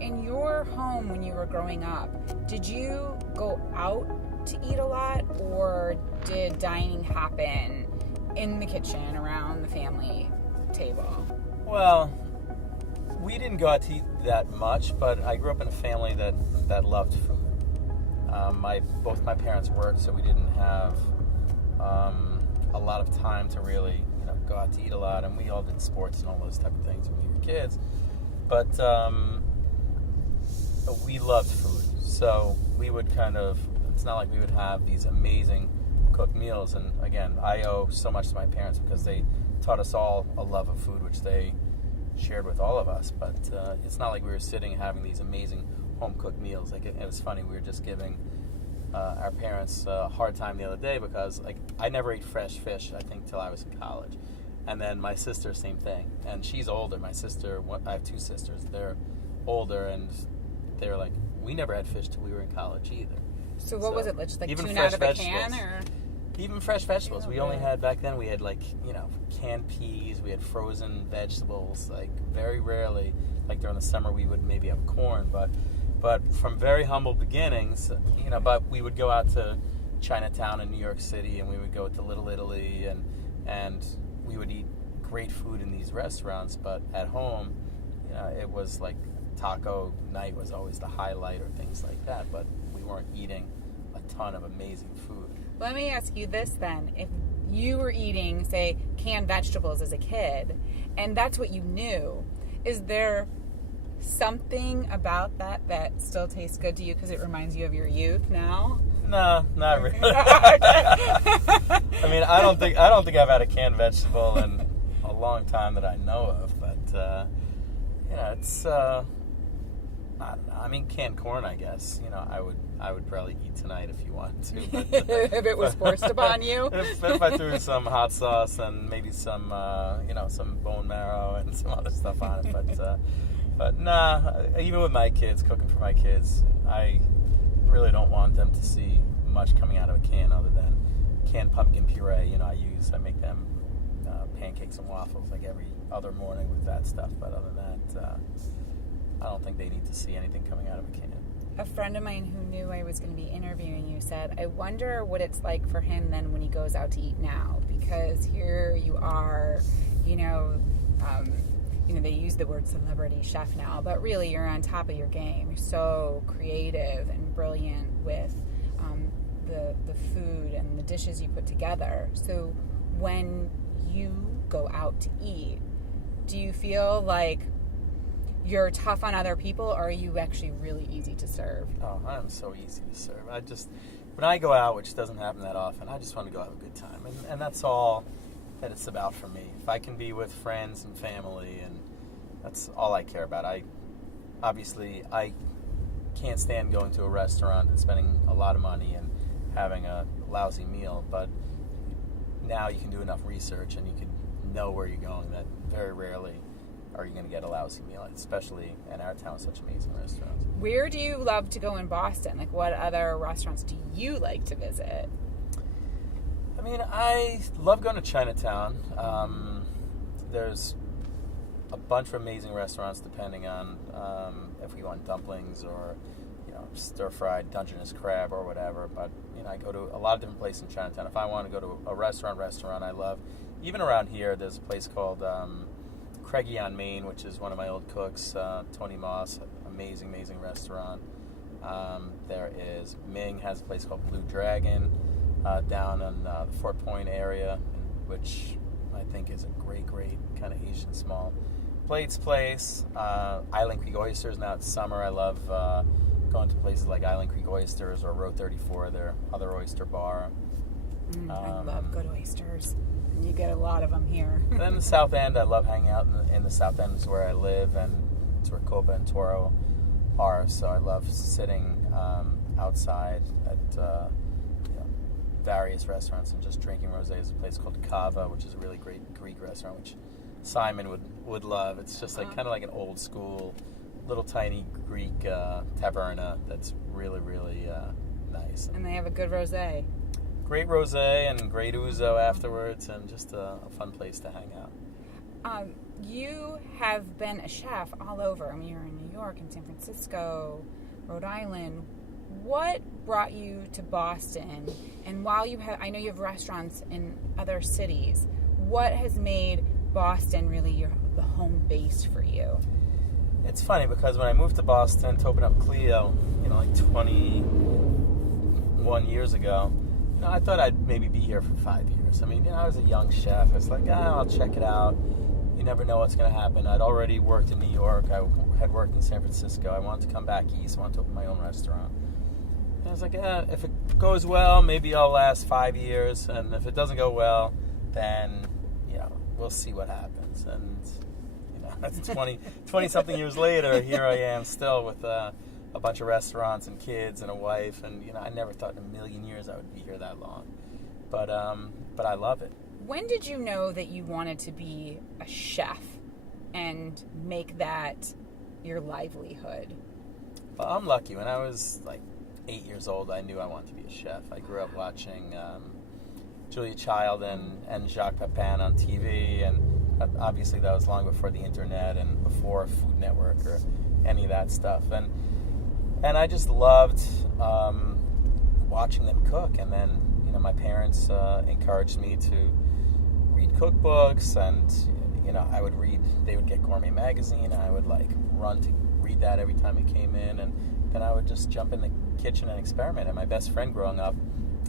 in your home when you were growing up, did you go out to eat a lot, or did dining happen in the kitchen around the family table? Well, we didn't go out to eat that much, but I grew up in a family that loved food. Both my parents worked, so we didn't have a lot of time to really, go out to eat a lot, and we all did sports and all those type of things when we were kids. But we loved food, so we would it's not like we would have these amazing cooked meals. And again, I owe so much to my parents because they taught us all a love of food, which they shared with all of us. But it's not like we were sitting and having these amazing home-cooked meals. Like it was funny, we were just giving our parents a hard time the other day because I never ate fresh fish, I think, till I was in college. And then my sister, same thing. And she's older. My sister, I have two sisters. They're older, and they were like, we never had fish till we were in college either. So what was it, just like even tuna fresh out of a vegetables. can? Or? Even fresh vegetables. We only had, back then, we had canned peas. We had frozen vegetables. Very rarely, during the summer, we would maybe have corn. But from very humble beginnings, but we would go out to Chinatown in New York City, and we would go to Little Italy, and we would eat great food in these restaurants. But at home, it was like taco night was always the highlight, or things like that. But we weren't eating a ton of amazing food. Let me ask you this then. If you were eating, say, canned vegetables as a kid, and that's what you knew, is there something about that still tastes good to you because it reminds you of your youth now? No, not really. I mean, I don't think I've had a canned vegetable in a long time that I know of. But it's I don't know. I mean, canned corn, I guess. I would probably eat tonight if you wanted to. But, if it was forced upon you. If I threw some hot sauce and maybe some some bone marrow and some other stuff on it, but nah. Even with my kids, cooking for my kids, I really don't want them to see much coming out of a can other than canned pumpkin puree. I make them pancakes and waffles every other morning with that stuff. But other than that, I don't think they need to see anything coming out of a can. A friend of mine who knew I was going to be interviewing you said, I wonder what it's like for him then when he goes out to eat now, because here you are, they use the word celebrity chef now, but really you're on top of your game. You're so creative and brilliant with the food and the dishes you put together. So when you go out to eat, do you feel like you're tough on other people, or are you actually really easy to serve? Oh, I'm so easy to serve. When I go out, which doesn't happen that often, I just want to go have a good time. And that's all that it's about for me. If I can be with friends and family, and that's all I care about. I can't stand going to a restaurant and spending a lot of money and having a lousy meal, but now you can do enough research and you can know where you're going that very rarely are you going to get a lousy meal, especially in our town, such amazing restaurants. Where do you love to go in Boston? What other restaurants do you like to visit? I mean, I love going to Chinatown. There's a bunch of amazing restaurants depending on if we want dumplings or stir-fried Dungeness crab or whatever. But I go to a lot of different places in Chinatown. If I want to go to a restaurant I love. Even around here, there's a place called Craigie on Main, which is one of my old cooks, Tony Moss, amazing restaurant. There is Ming has a place called Blue Dragon down in the Fort Point area, which I think is a great kind of Asian small plates place. Island Creek Oysters. Now it's summer. I love going to places like Island Creek Oysters or Row 34, their other oyster bar. I love good oysters. You get a lot of them here. Then the South End, I love hanging out in the South End. Is where I live, and it's where Coppa and Toro are. So I love sitting outside at various restaurants and just drinking rosé. There's a place called Cava, which is a really great Greek restaurant, which Simon would love. It's just kind of like an old school, little tiny Greek taverna that's really nice. And they have a good rosé. Great rosé and great ouzo afterwards, and just a fun place to hang out. you have been a chef all over. I mean, you're in New York and San Francisco, Rhode Island. What brought you to Boston? And while I know you have restaurants in other cities, what has made Boston really the home base for you? It's funny because when I moved to Boston to open up Clio, like 21 years ago, I thought I'd maybe be here for 5 years. I mean, I was a young chef. I was like, I'll check it out. You never know what's going to happen. I'd already worked in New York. I had worked in San Francisco. I wanted to come back east. I wanted to open my own restaurant. And I was like, if it goes well, maybe I'll last 5 years. And if it doesn't go well, then, we'll see what happens. And, that's 20-something years later, here I am still with a bunch of restaurants and kids and a wife. And, I never thought in a million years I would be here that long. But I love it. When did you know that you wanted to be a chef and make that your livelihood? Well, I'm lucky. When I was like 8 years old, I knew I wanted to be a chef. I grew up watching Julia Child and Jacques Pepin on TV, and obviously that was long before the internet and before Food Network or any of that stuff. And I just loved watching them cook. And then, my parents encouraged me to read cookbooks, and I would read. They would get Gourmet Magazine, and I would run to read that every time it came in, and then I would just jump in the kitchen and experiment. And my best friend growing up,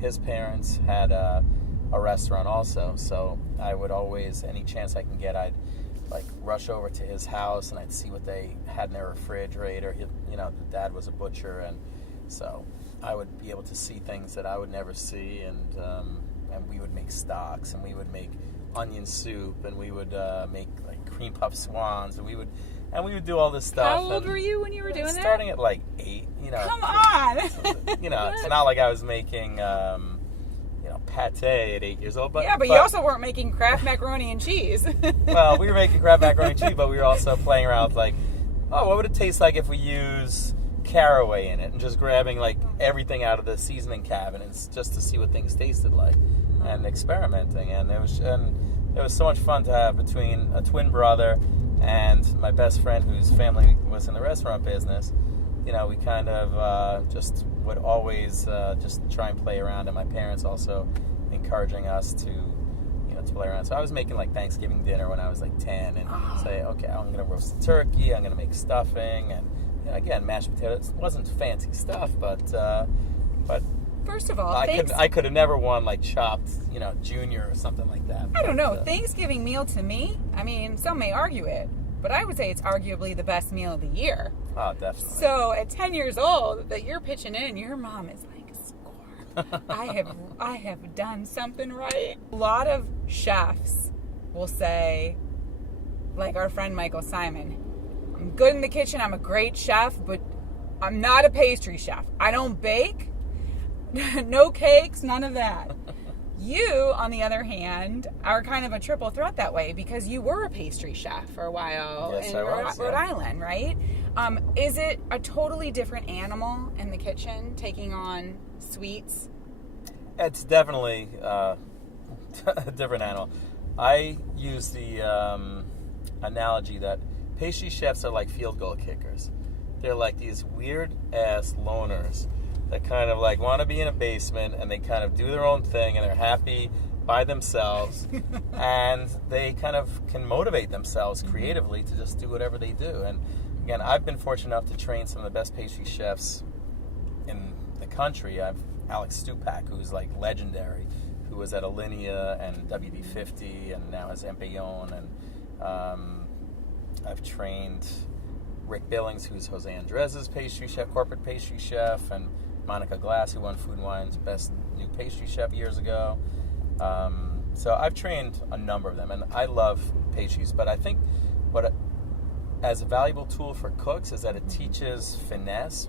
his parents had a restaurant also, so I would always, any chance I can get, I'd rush over to his house and I'd see what they had in their refrigerator. The dad was a butcher, and so I would be able to see things that I would never see, and we would make stocks, and we would make onion soup, and we would make cream puff swans, and we would do all this stuff. How old were you when you were doing that? Starting at 8. Come on. It's not like I was making pate at 8 years old, but you also weren't making Kraft macaroni and cheese. Well, we were making Kraft macaroni and cheese, but we were also playing around with what would it taste like if we use caraway in it, and just grabbing everything out of the seasoning cabinets just to see what things tasted like, and experimenting. And it was so much fun to have between a twin brother and my best friend whose family was in the restaurant business. We kind of just would always just try and play around, and my parents also encouraging us to to play around. So I was making Thanksgiving dinner when I was 10, and say, okay, I'm going to roast the turkey, I'm going to make stuffing, and again, mashed potatoes. It wasn't fancy stuff, but first of all, I could have never won Chopped, Junior or something like that. I don't know. Thanksgiving meal to me, I mean, some may argue it, but I would say it's arguably the best meal of the year. Oh, definitely. So at 10 years old, that you're pitching in, your mom is score. I have done something right. A lot of chefs will say, like our friend Michael Simon, I'm good in the kitchen, I'm a great chef, but I'm not a pastry chef. I don't bake, no cakes, none of that. You, on the other hand, are kind of a triple threat that way, because you were a pastry chef for a while in Rhode Island, right? Is it a totally different animal in the kitchen, taking on sweets? It's definitely a different animal. I use the analogy that pastry chefs are like field goal kickers. They're like these weird-ass loners that kind of want to be in a basement, and they kind of do their own thing, and they're happy by themselves, and they kind of can motivate themselves creatively to just do whatever they do. And again, I've been fortunate enough to train some of the best pastry chefs in the country. I've Alex Stupak, who's legendary, who was at Alinea and WD50 and now has Empillon, and I've trained Rick Billings, who's Jose Andres' pastry chef, corporate pastry chef, and Monica Glass, who won Food and Wine's Best New Pastry Chef years ago. So I've trained a number of them, and I love pastries, but I think as a valuable tool for cooks is that it teaches finesse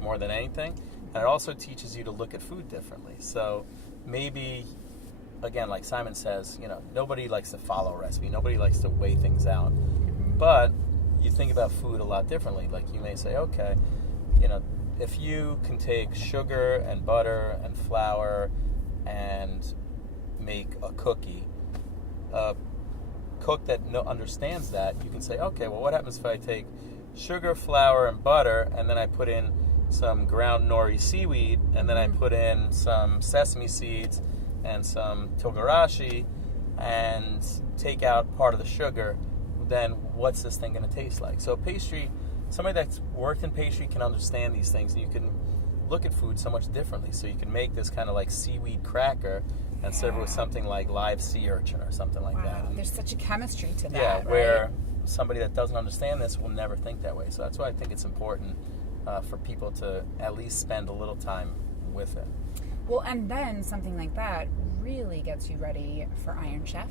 more than anything, and it also teaches you to look at food differently. So maybe, again, like Simon says, nobody likes to follow a recipe, nobody likes to weigh things out, but you think about food a lot differently. You may say, okay, if you can take sugar and butter and flour and make a cookie, cook that understands that, you can say, okay, well, what happens if I take sugar, flour, and butter, and then I put in some ground nori seaweed, and then I put in some sesame seeds and some togarashi, and take out part of the sugar, then what's this thing going to taste like? So pastry, somebody that's worked in pastry can understand these things, and you can look at food so much differently. So you can make this kind of like seaweed cracker and serve it with something like live sea urchin or something like that. And there's such a chemistry to that. Yeah, right? where somebody that doesn't understand this will never think that way. So that's why I think it's important for people to at least spend a little time with it. Well, and then something like that really gets you ready for Iron Chef.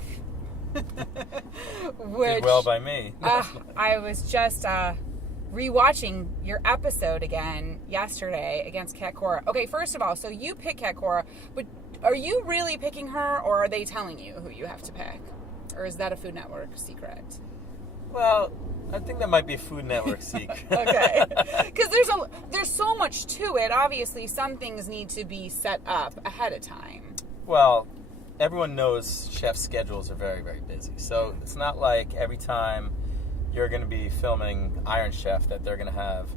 Which, did well by me. I was just rewatching your episode again yesterday against Kat Cora. Okay, first of all, so you pick Kat Cora, but are you really picking her, or are they telling you who you have to pick? Or is that a Food Network secret? Well, I think that might be a Food Network secret. Okay. Because there's so much to it. Obviously, some things need to be set up ahead of time. Well, everyone knows chefs' schedules are very, very busy. So it's not like every time you're going to be filming Iron Chef that they're going to have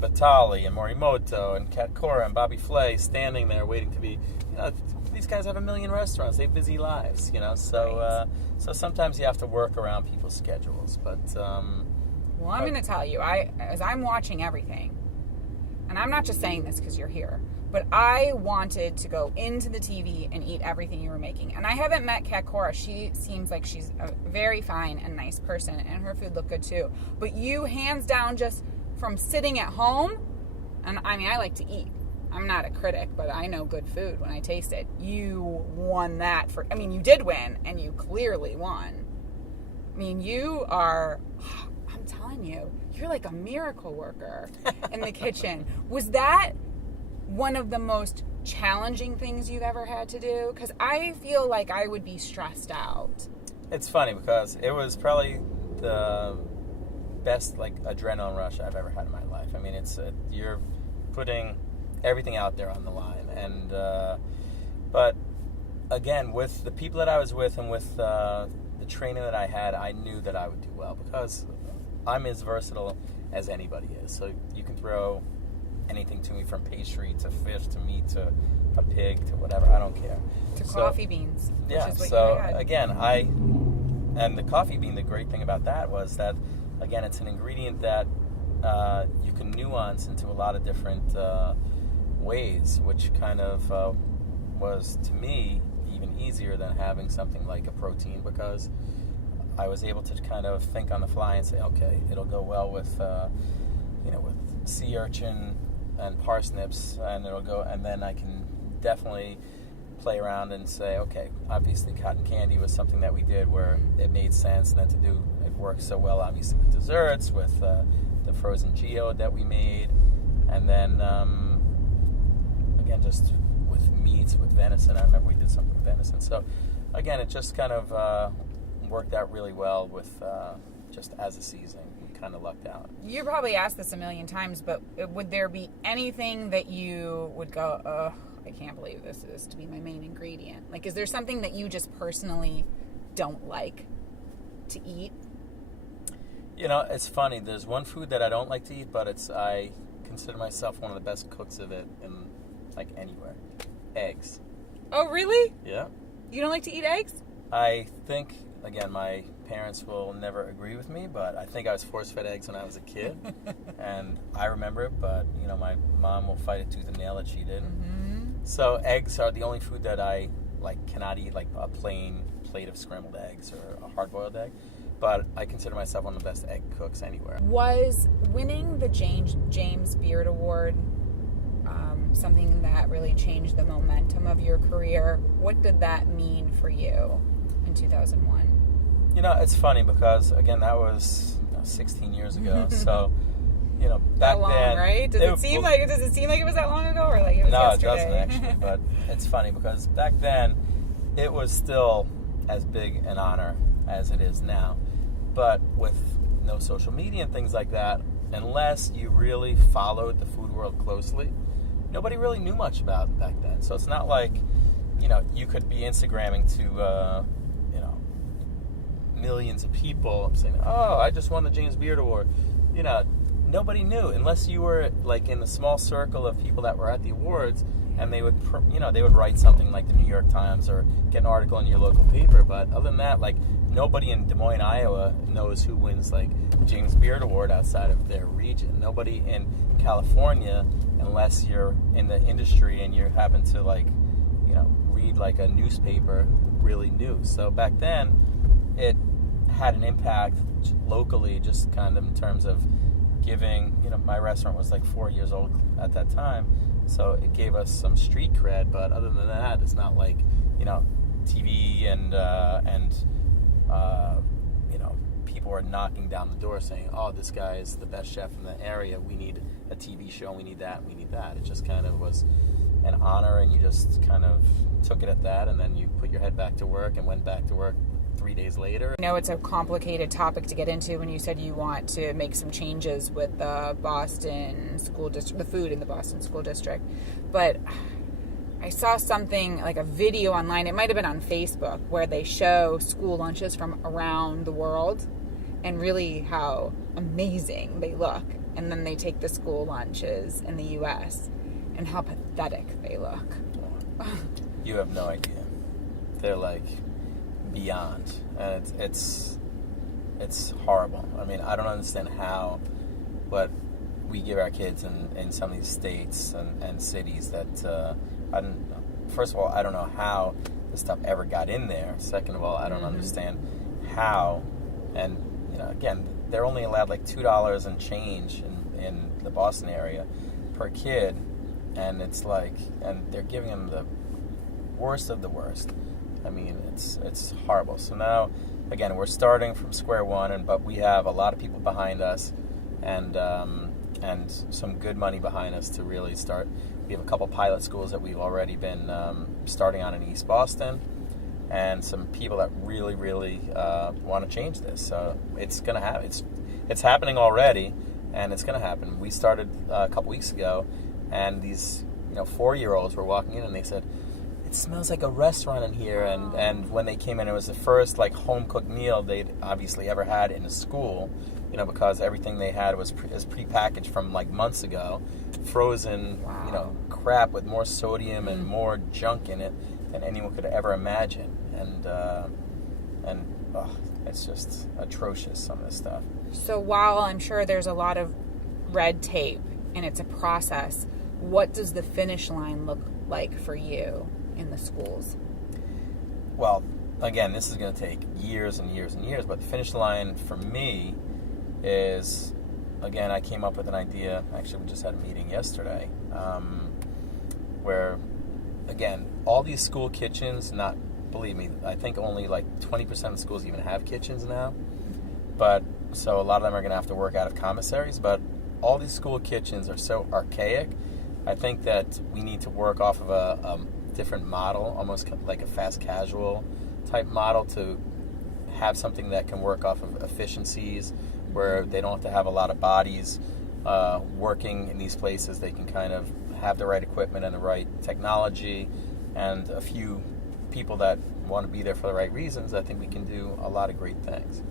Batali and Morimoto and Kat Cora and Bobby Flay standing there waiting to be, these guys have a million restaurants. They have busy lives, So Right. So sometimes you have to work around people's schedules. But well, I'm going to tell you, as I'm watching everything, and I'm not just saying this because you're here, but I wanted to go into the TV and eat everything you were making. And I haven't met Kat Cora. She seems like she's a very fine and nice person, and her food looked good too. But you, hands down, just from sitting at home, and I mean, I like to eat. I'm not a critic, but I know good food when I taste it. You won that you did win, and you clearly won. I mean, you are, I'm telling you, you're like a miracle worker in the kitchen. Was that one of the most challenging things you've ever had to do? Because I feel like I would be stressed out. it's funny because it was probably the best adrenaline rush I've ever had in my life. I mean, you're putting everything out there on the line, and but again, with the people that I was with and with the training that I had, I knew that I would do well because I'm as versatile as anybody is. So you can throw anything to me, from pastry to fish to meat to a pig to whatever. I don't care. To coffee beans. Yeah. Which is what So you had. again, and the coffee bean. The great thing about that was that, again, it's an ingredient that you can nuance into a lot of different ways, which kind of was, to me, even easier than having something like a protein, because I was able to kind of think on the fly and say, okay, it'll go well with with sea urchin and parsnips, and then I can definitely play around and say, okay, obviously cotton candy was something that we did where it made sense, and then it worked so well, obviously, with desserts, with the frozen geode that we made, and then again, just with meats, with venison. I remember we did something with venison. So again, it just kind of worked out really well with just as a seasoning. We kind of lucked out. You probably asked this a million times, but would there be anything that you would go, ugh, I can't believe this is to be my main ingredient? Like, is there something that you just personally don't like to eat? It's funny. There's one food that I don't like to eat, but I consider myself one of the best cooks of it in anywhere. Eggs. Oh, really? Yeah. You don't like to eat eggs? I think, again, my parents will never agree with me, but I think I was force-fed eggs when I was a kid, and I remember it, but, my mom will fight it tooth and nail that she didn't. Mm-hmm. So eggs are the only food that I, cannot eat, a plain plate of scrambled eggs or a hard-boiled egg, but I consider myself one of the best egg cooks anywhere. Was winning the James Beard Award something that really changed the momentum of your career? What did that mean for you in 2001? It's funny because, again, that was 16 years ago. So, back that long, then, right? Does it seem like it was that long ago, or it was no, yesterday? it doesn't actually. But it's funny because back then, it was still as big an honor as it is now. But with no social media and things like that, unless you really followed the food world closely, nobody really knew much about it back then. So it's not like, you could be Instagramming to, millions of people saying, "Oh, I just won the James Beard Award." You know, nobody knew unless you were like in the small circle of people that were at the awards, and they would, they would write something like the New York Times or get an article in your local paper. But other than that, like, nobody in Des Moines, Iowa knows who wins like the James Beard Award outside of their region. Nobody in California, unless you're in the industry and you happen to like, read like a newspaper, really knew. So back then, it had an impact locally, just kind of in terms of giving, my restaurant was like 4 years old at that time, so it gave us some street cred. But other than that, it's not like, TV and people are knocking down the door saying, "Oh, this guy is the best chef in the area. We need a TV show. We need that. We need that." It just kind of was an honor, and you just kind of took it at that, and then you put your head back to work and went back to work 3 days later. I know it's a complicated topic to get into when you said you want to make some changes with the Boston school district, the food in the Boston school district, but I saw something like a video online, it might have been on Facebook, where they show school lunches from around the world and really how amazing they look, and then they take the school lunches in the U.S. and how pathetic they look. You have no idea. They're like beyond, and it's horrible. I mean, I don't understand how, but we give our kids in some of these states and cities that first of all, I don't know how this stuff ever got in there. Second of all, I don't understand how, and again, they're only allowed like $2 and change in the Boston area per kid, and it's like, and they're giving them the worst of the worst. I mean, it's horrible. So now, again, we're starting from square one, but we have a lot of people behind us, and some good money behind us to really start. We have a couple pilot schools that we've already been starting on in East Boston, and some people that really, really want to change this. So it's gonna happen. It's happening already, and it's gonna happen. We started a couple weeks ago, and these 4-year-olds were walking in, and they said, "It smells like a restaurant in here." And when they came in, it was the first like home cooked meal they'd obviously ever had in a school, because everything they had was prepackaged from like months ago, frozen, crap with more sodium and more junk in it than anyone could ever imagine. And it's just atrocious, some of this stuff. So while I'm sure there's a lot of red tape and it's a process, what does the finish line look like for you in the schools? Well, again, this is going to take years and years and years, but the finish line for me is, again, I came up with an idea. Actually, we just had a meeting yesterday where, again, all these school kitchens, believe me, I think only like 20% of schools even have kitchens now. But so a lot of them are going to have to work out of commissaries, but all these school kitchens are so archaic. I think that we need to work off of a different model, almost like a fast casual type model, to have something that can work off of efficiencies, where they don't have to have a lot of bodies working in these places. They can kind of have the right equipment and the right technology, and a few people that want to be there for the right reasons. I think we can do a lot of great things.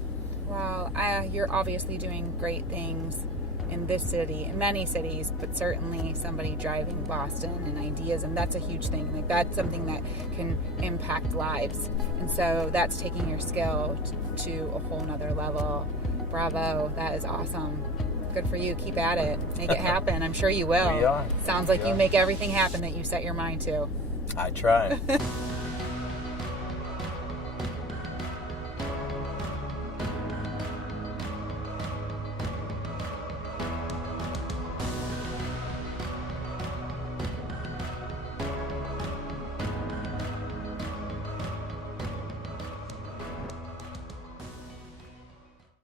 Well, you're obviously doing great things in this city, in many cities, but certainly somebody driving Boston and ideas, and that's a huge thing. Like, that's something that can impact lives, and so that's taking your skill to a whole nother level. Bravo, that is awesome. Good for you. Keep at it. Make it happen. I'm sure you will. We are. Sounds like you make everything happen that you set your mind to. I try.